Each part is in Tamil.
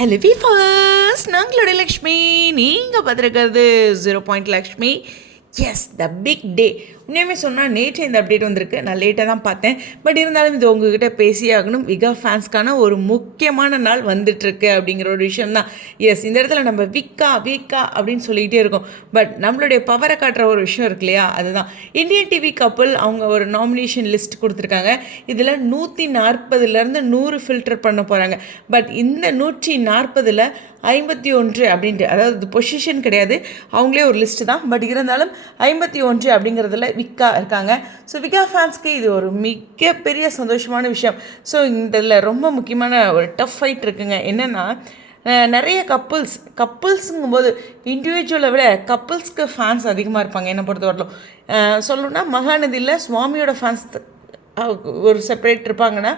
Hello first நாங்களோட Lakshmi. நீங்கள் பார்த்துருக்கிறது zero point Lakshmi is the big day உண்மையுமே சொன்னால் நேற்று இந்த அப்டேட் வந்திருக்கு. நான் லேட்டாக தான் பார்த்தேன். பட் இருந்தாலும் இது உங்ககிட்ட பேசி ஆகணும். விகா ஃபேன்ஸ்க்கான ஒரு முக்கியமான நாள் வந்துட்டுருக்கு அப்படிங்கிற ஒரு விஷயம் தான் எஸ் இந்த இடத்துல நம்ம விக்கா விக்கா அப்படின்னு சொல்லிக்கிட்டே இருக்கோம். பட் நம்மளுடைய பவரை காட்டுற ஒரு விஷயம் இருக்கு இல்லையா? அதுதான். இந்தியன் டிவி கப்பல் அவங்க ஒரு நாமினேஷன் லிஸ்ட் கொடுத்துருக்காங்க. இதில் நூற்றி நாற்பதுலேருந்து நூறு ஃபில்டர் பண்ண போகிறாங்க பட் இந்த நூற்றி நாற்பதில் ஐம்பத்தி ஒன்று அப்படின்ட்டு அதாவது பொசிஷன் கிடையாது. அவங்களே ஒரு லிஸ்ட்டு தான். பட் இருந்தாலும் ஐம்பத்தி ஒன்று அப்படிங்கிறதுல விக்கா இருக்காங்க. ஸோ விக்கா ஃபேன்ஸ்க்கு இது ஒரு மிகப்பெரிய சந்தோஷமான விஷயம். ஸோ இந்த இதில் ரொம்ப முக்கியமான ஒரு டஃப் ஃபைட் இருக்குங்க. என்னென்னா நிறைய கப்புள்ஸ் கப்புள்ஸுங்கும்போது இண்டிவிஜுவலை விட கப்புள்ஸ்க்கு ஃபேன்ஸ் அதிகமாக இருப்பாங்க. என்னை பொறுத்த வரலும் சொல்லணும்னா மகாநதியில் சுவாமியோட ஃபேன்ஸ் ஒரு செப்பரேட் இருப்பாங்கன்னா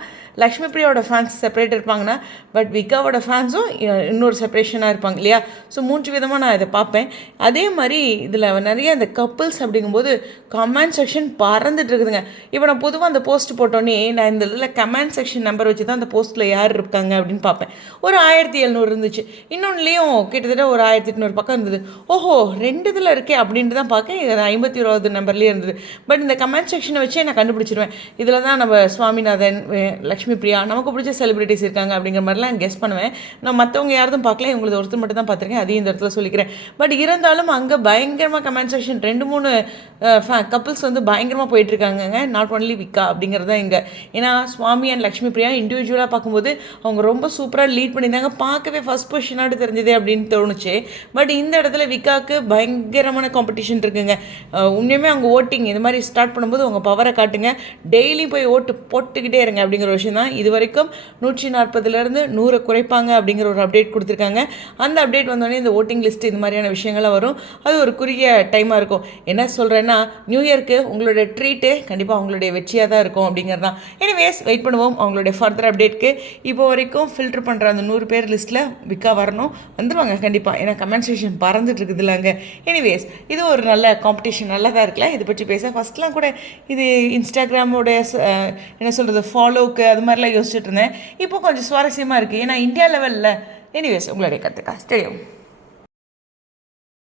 லக்ஷ்மி பிரியாவோட ஃபேன்ஸ் செப்பரேட் இருப்பாங்கன்னா பட் விகாவோட ஃபேன்ஸும் இன்னொரு செப்பரேஷனாக இருப்பாங்க இல்லையா? ஸோ மூன்று விதமாக நான் இதை பார்ப்பேன். அதே மாதிரி இதில் நிறைய இந்த கப்புள்ஸ் அப்படிங்கும்போது கமெண்ட் செக்ஷன் பறந்துட்டு இருக்குதுங்க. இப்போ நான் பொதுவாக அந்த போஸ்ட் போட்டோன்னே நான் இந்த இதில் கமெண்ட் செக்ஷன் நம்பர் வச்சு தான் அந்த போஸ்ட்டில் யார் இருக்காங்க அப்படின்னு பார்ப்பேன். ஒரு ஆயிரத்தி எழுநூறு இருந்துச்சு. இன்னொன்றுலேயும் கிட்டத்தட்ட ஒரு ஆயிரத்தி எட்நூறு பக்கம் இருந்தது. ஓஹோ ரெண்டு இதில் இருக்கே அப்படின்ட்டு தான் பார்க்க இது ஐம்பத்தி ஓராவது நம்பர்லேயே இருந்தது. பட் இந்த கமெண்ட் செக்ஷனை வச்சே நான் கண்டுபிடிச்சிருவேன். இதில் தான் நம்ம சுவாமிநாதன் லக்ஷ்மி பிரியா நமக்கு பிடிச்ச செலிபிரிட்டிஸ் இருக்காங்க அப்படிங்கிற மாதிரிலாம் கெஸ் பண்ணுவேன். நான் மற்றவங்க யாரும் பார்க்கல இவங்களது ஒருத்தர் மட்டும் தான் பார்த்துருக்கேன். அதையும் இந்த இடத்துல சொல்லிக்கிறேன். பட் இருந்தாலும் அங்கே பயங்கரமாக கமெண்ட் செக்ஷன் ரெண்டு மூணு கப்புள்ஸ் வந்து பயங்கரமாக போயிட்டுருக்காங்கங்க. நாட் ஒன்லி விக்கா அப்படிங்கிறது தான் இங்கே. ஏன்னா சுவாமி அண்ட் லக்ஷ்மி பிரியா இண்டிவிஜுவலாக பார்க்கும்போது அவங்க ரொம்ப சூப்பராக லீட் பண்ணியிருந்தாங்க. பார்க்கவே ஃபஸ்ட் பொசிஷனாக தெரிஞ்சதே அப்படின்னு தோணுச்சு. பட் இந்த இடத்துல விக்காவுக்கு பயங்கரமான காம்படிஷன் இருக்குங்க. உண்மையுமே அவங்க ஓட்டிங் இது மாதிரி ஸ்டார்ட் பண்ணும்போது உங்கள் பவரை காட்டுங்க. டெய்லி போய் ஓட்டு போட்டுக்கிட்டே இருங்க அப்படிங்கிற விஷயம் தான் இது வரைக்கும் நூற்றி நாற்பதுலேருந்து நூறை குறைப்பாங்க அப்படிங்கிற ஒரு அப்டேட் கொடுத்துருக்காங்க. அந்த அப்டேட் வந்தோடனே இந்த ஓட்டிங் லிஸ்ட் இது மாதிரியான விஷயங்கள்லாம் வரும். அது ஒரு குறுகிய டைமாக இருக்கும். என்ன சொல்கிறேன்னா நியூ இயர்க்கு உங்களோட ட்ரீட்டு கண்டிப்பாக அவங்களுடைய வெற்றியாக தான் இருக்கும் அப்படிங்கிறது தான் எனிவேஸ் வெயிட் பண்ணுவோம். அவங்களுடைய ஃபர்தர் அப்டேட்க்கு இப்போ வரைக்கும் ஃபில்டர் பண்ணுற அந்த நூறு பேர் லிஸ்ட்டில் விக்கா வரணும். வந்துடுவாங்க கண்டிப்பாக ஏன்னா கமெண்ட் செக்ஷன் பறந்துட்டு இருக்குதுல்ல அங்கே எனிவேஸ் இது ஒரு நல்ல காம்படிஷன் நல்லா தான் இருக்குல்ல இதை பற்றி பேச. ஃபஸ்ட்லாம் கூட இது இன்ஸ்டாகிராமோட என்ன சொல்கிறது ஃபாலோவுக்கு அது மாதிரிலாம் யோசிச்சுட்டு இருந்தேன். இப்போ கொஞ்சம் சுவாரஸ்யமாக இருக்குது ஏன்னா இந்தியா லெவலில் எனிவேஸ் உங்களுடைய கற்றுக்கா ஸ்டேடியம்